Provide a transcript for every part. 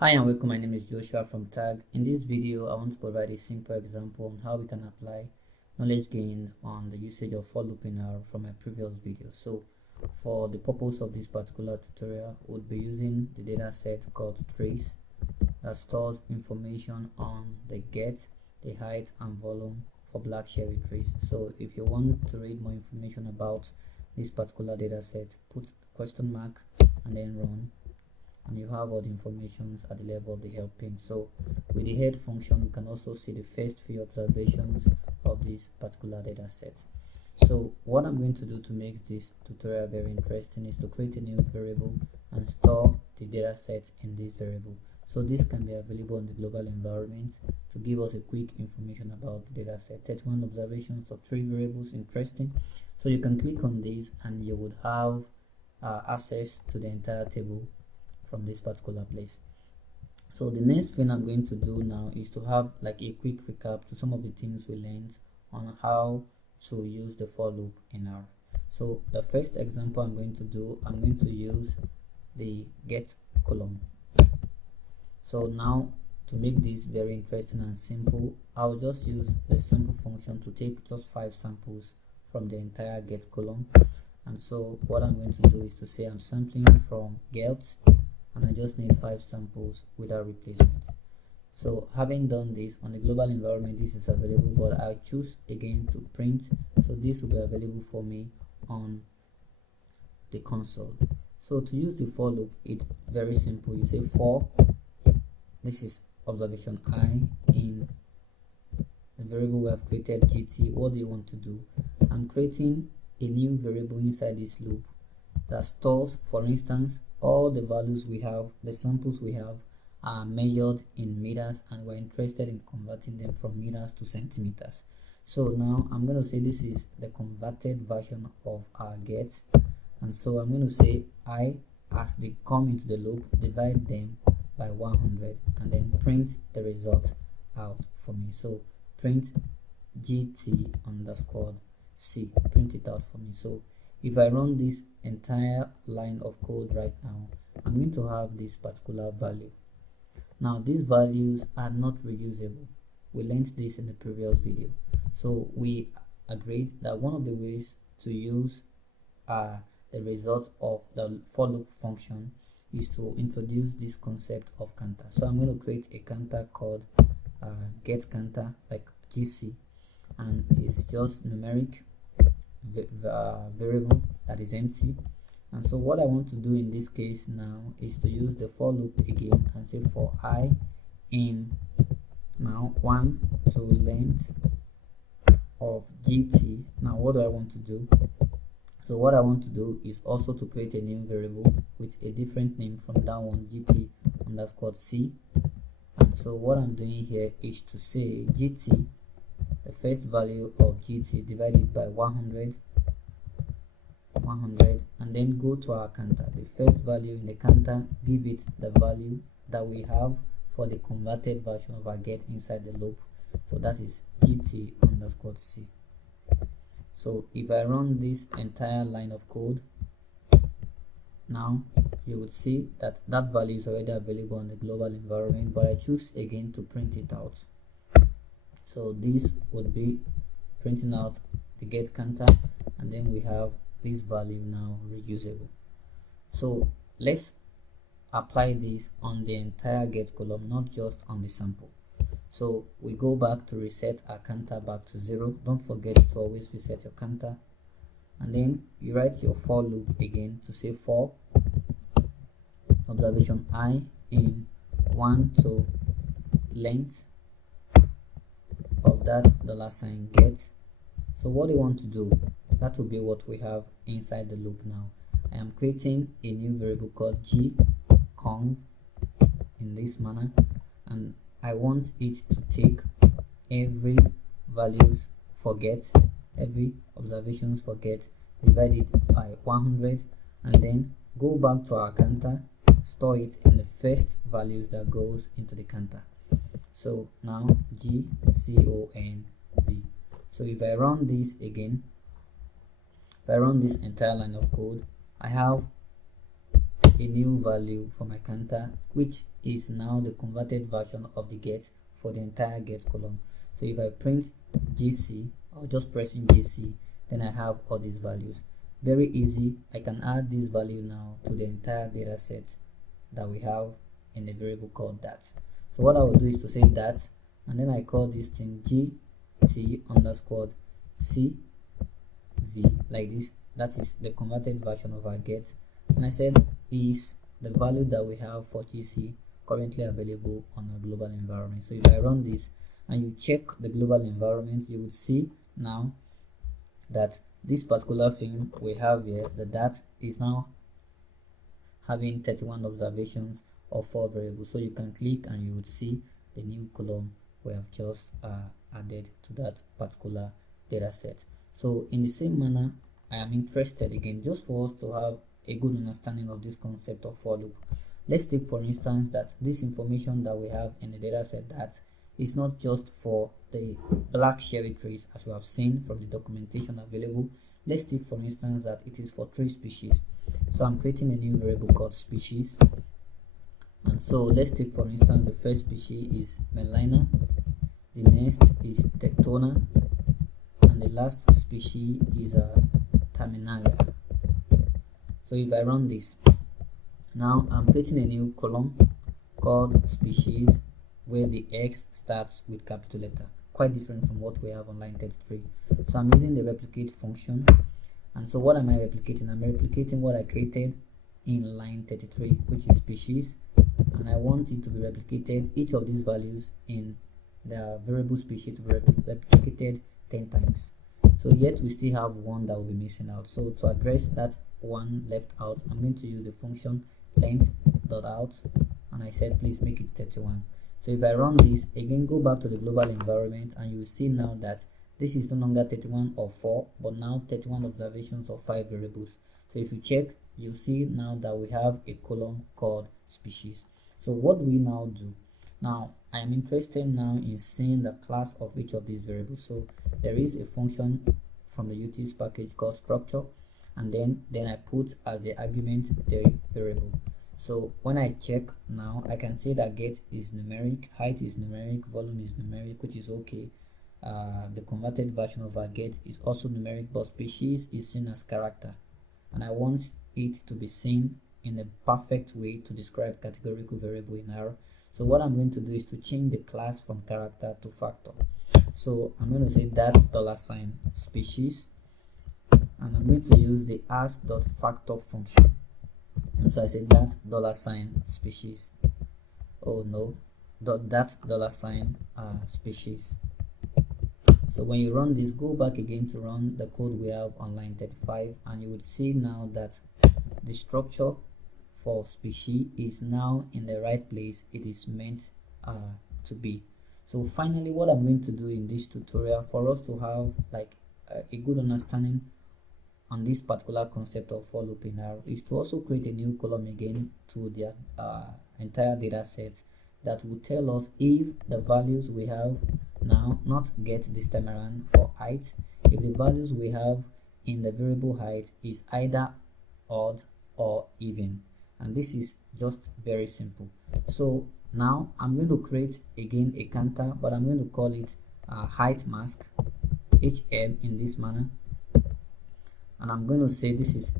Hi and welcome, my name is Joshua from Tag. In this video, I want to provide a simple example on how we can apply knowledge gained on the usage of for loop in R from my previous video. So for the purpose of this particular tutorial, we'll be using the data set called trace that stores information on the get, the height and volume for black cherry trees. So if you want to read more information about this particular data set, put question mark and then run, and you have all the informations at the level of the help pane. So with the head function, we can also see the first few observations of this particular data set. So what I'm going to do to make this tutorial very interesting is to create a new variable and store the data set in this variable. So this can be available in the global environment to give us a quick information about the data set. 31 observations of 3 variables, interesting. So you can click on this and you would have access to the entire table from this particular place. So the next thing I'm going to do now is to have like a quick recap to some of the things we learned on how to use the for loop in R. So the first example I'm going to do, I'm going to use the get column. So now to make this very interesting and simple, I'll just use the sample function to take just 5 samples from the entire get column. And so what I'm going to do is to say I'm sampling from get, and I just need 5 samples without replacement. So having done this on the global environment, this is available, but I'll choose again to print, so this will be available for me on the console. So to use the for loop, it's very simple. You say for, this is observation I in the variable we have created gt. What do you want to do? I'm creating a new variable inside this loop that stores, for instance, all the values we have, the samples we have are measured in meters, and we're interested in converting them from meters to centimeters. So now I'm going to say this is the converted version of our get, and so I'm going to say I, as they come into the loop, divide them by 100 and then print the result out for me. So print gt underscore c, print it out for me. So if I run this entire line of code right now, I'm going to have this particular value. Now these values are not reusable. We learned this in the previous video. So we agreed that one of the ways to use the result of the for loop function is to introduce this concept of counter. So I'm going to create a counter called get counter, like gc, and it's just numeric variable that is empty. And so what I want to do in this case now is to use the for loop again and say for I in now 1 to length of gt. Now what do I want to do? So what I want to do is also to create a new variable with a different name from that one, gt underscore c. And so what I'm doing here is to say gt, the first value of gt, divided by 100, and then go to our counter. The first value in the counter, give it the value that we have for the converted version of our get inside the loop. So that is gt underscore c. So if I run this entire line of code, now you would see that that value is already available on the global environment, but I choose again to print it out. So this would be printing out the get counter, and then we have this value now reusable. So let's apply this on the entire get column, not just on the sample. So we go back to reset our counter back to 0. Don't forget to always reset your counter, and then you write your for loop again to say for observation I in 1 to length of that $sign get. So what do you want to do? That will be what we have inside the loop now. I am creating a new variable called gconv in this manner, and I want it to take every values for get, every observations for get, divided by 100, and then go back to our counter, store it in the first values that goes into the counter. So now gconv. So if I run this again, if I run this entire line of code, I have a new value for my counter, which is now the converted version of the get for the entire get column. So if I print GC or just pressing GC, then I have all these values. Very easy. I can add this value now to the entire data set that we have in a variable called that. So what I will do is to say that, and then I call this thing gt underscore cv, like this. That is the converted version of our get, and I said is the value that we have for GC currently available on our global environment. So if I run this and you check the global environment, you would see now that this particular thing we have here, the dat, is now having 31 observations of 4 variables. So you can click and you would see the new column we have just added to that particular data set. So in the same manner, I am interested again, just for us to have a good understanding of this concept of for loop. Let's take for instance that this information that we have in the data set that is not just for the black cherry trees as we have seen from the documentation available. Let's take for instance that it is for 3 species. So I'm creating a new variable called species, and so let's take for instance the first species is Melina, the next is Tectona, and the last species is Terminalia. So if I run this, now I'm creating a new column called species where the X starts with capital letter, quite different from what we have on line 33. So I'm using the replicate function, and so what am I replicating? I'm replicating what I created in line 33, which is species, and I want it to be replicated, each of these values in the variable species to be replicated 10 times. So yet we still have one that will be missing out. So to address that one left out, I'm going to use the function length.out, and I said please make it 31. So if I run this again, go back to the global environment, and you will see now that this is no longer 31 or 4, but now 31 observations of 5 variables. So if you check, you'll see now that we have a column called species. So what do we now do? Now I am interested now in seeing the class of each of these variables. So there is a function from the utils package called structure, and then I put as the argument the variable. So when I check now, I can say that get is numeric, height is numeric, volume is numeric, which is okay. The converted version of our get is also numeric, but species is seen as character, and I want it to be seen in a perfect way to describe categorical variable in R. So what I'm going to do is to change the class from character to factor. So I'm going to say that $species, and I'm going to use the ask.factor function. And so I say that $species. Oh no, that $species. So when you run this, go back again to run the code we have on line 35, and you would see now that the structure for species is now in the right place it is meant to be. So finally, what I'm going to do in this tutorial, for us to have like a good understanding on this particular concept of for loop in R, is to also create a new column again to the entire data set that will tell us if the values we have now, not get this time around, for height, if the values we have in the variable height is either odd or even. And this is just very simple. So now I'm going to create again a counter, but I'm going to call it height mask HM in this manner, and I'm going to say this is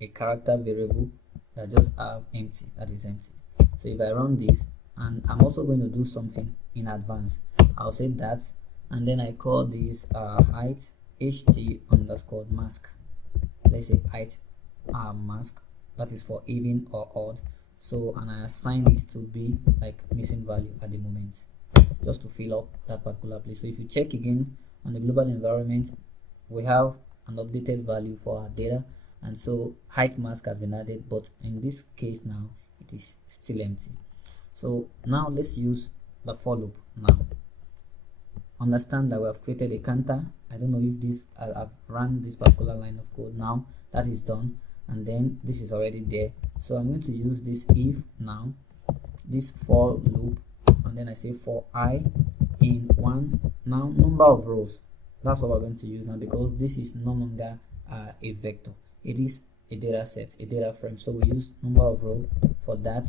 a character variable that just have empty, that is empty. So if I run this, and I'm also going to do something in advance, I'll say that, and then I call this height ht underscore mask. Let's say height mask, that is for even or odd. So, and I assign it to be like missing value at the moment, just to fill up that particular place. So if you check again on the global environment, we have an updated value for our data, and so height mask has been added, but in this case now it is still empty. So now let's use the for loop. Now understand that we have created a counter. I don't know if this I've run this particular line of code. Now that is done, and then this is already there. So I'm going to use this if now, this for loop, and then I say for I in one, now number of rows. That's what we're going to use now, because this is no longer a vector, it is a data set, a data frame. So we use number of row for that.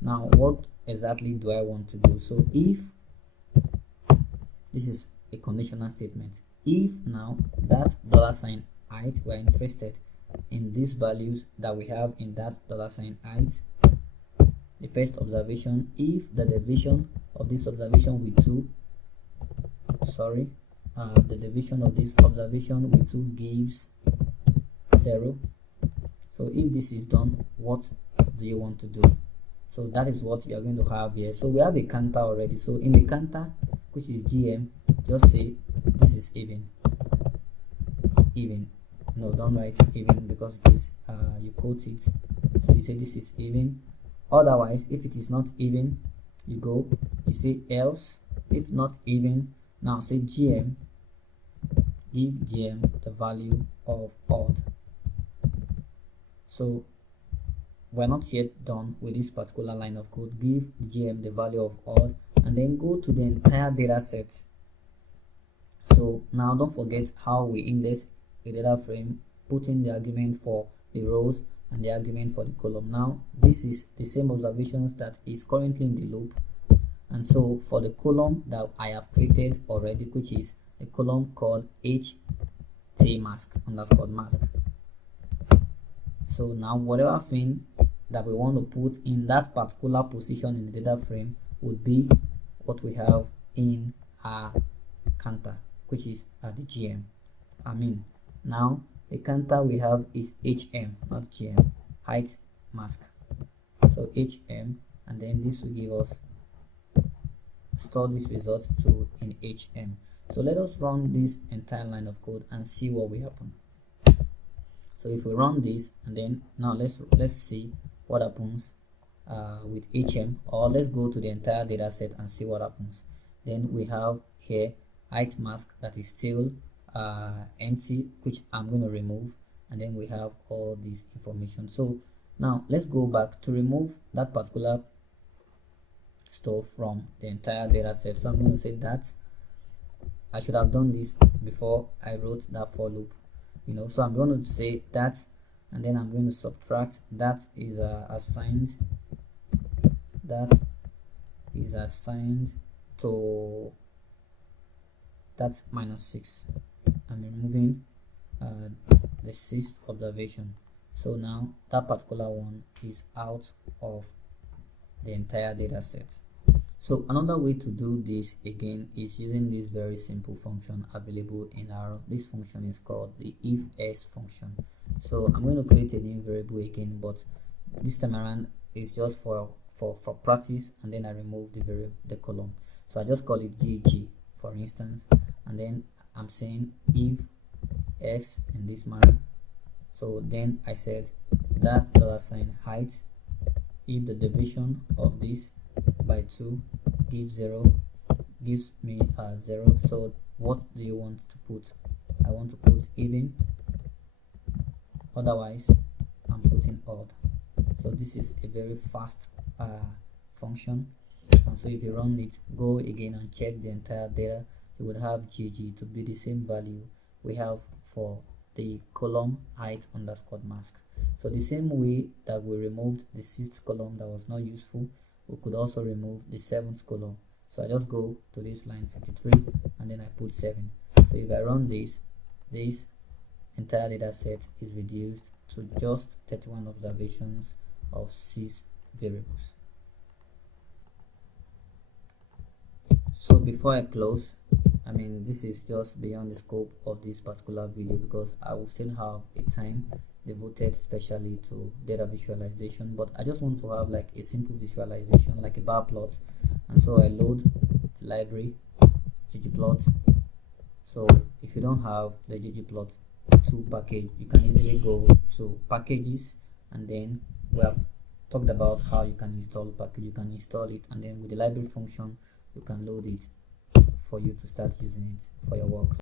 Now what exactly do I want to do? So if this is a conditional statement, if now that $ height, we're interested in these values that we have in that $ height. The first observation, if the division of this observation with 2, the division of this observation with 2 gives 0. So if this is done, what do you want to do? So that is what you are going to have here. So we have a counter already. So in the counter, which is GM, just say this is even. No, don't write even, because this you quote it. So you say this is even. Otherwise, if it is not even, you say else. If not even, now say GM, give GM the value of odd. So we're not yet done with this particular line of code. Give GM the value of odd, and then go to the entire data set. So now don't forget how we index a data frame, put in the argument for the rows and the argument for the column. Now this is the same observations that is currently in the loop, and so for the column that I have created already, which is a column called ht_mask. So now whatever thing that we want to put in that particular position in the data frame would be what we have in our counter, which is at the GM. Now the counter we have is HM, not GM, height mask. So HM, and then this will give us, store this result to in HM. So let us run this entire line of code and see what will happen. So if we run this, and then now let's see what happens with HM, or let's go to the entire data set and see what happens. Then we have here height mask that is still empty, which I'm going to remove, and then we have all this information. So now let's go back to remove that particular stuff from the entire data set. So I'm going to say that I should have done this before I wrote that for loop, so I'm going to say that, and then I'm going to subtract that is assigned to that -6. I'm removing the 6th observation. So now that particular one is out of the entire data set. So another way to do this again is using this very simple function available in R. This function is called the if-else function. So I'm going to create a new variable again, but this time around it's just for practice, and then I remove the column. So I just call it gg for instance, and then I'm saying if x in this manner. So then I said that $height, if the division of this by 2 gives 0, gives me 0. So what do you want to put? I want to put even, otherwise I'm putting odd. So this is a very fast function, and so if you run it, go again and check the entire data, you would have gg to be the same value we have for the column height_mask. So the same way that we removed the 6th column that was not useful, we could also remove the 7th column. So I just go to this line 53 and then I put 7. So if I run this entire data set is reduced to just 31 observations of 6 variables. So before I close, this is just beyond the scope of this particular video, because I will still have a time devoted specially to data visualization, but I just want to have like a simple visualization, like a bar plot. And so I load the library ggplot. So if you don't have the ggplot2 package, you can easily go to packages, and then we have talked about how you can install package. You can install it, and then with the library function you can load it for you to start using it for your work.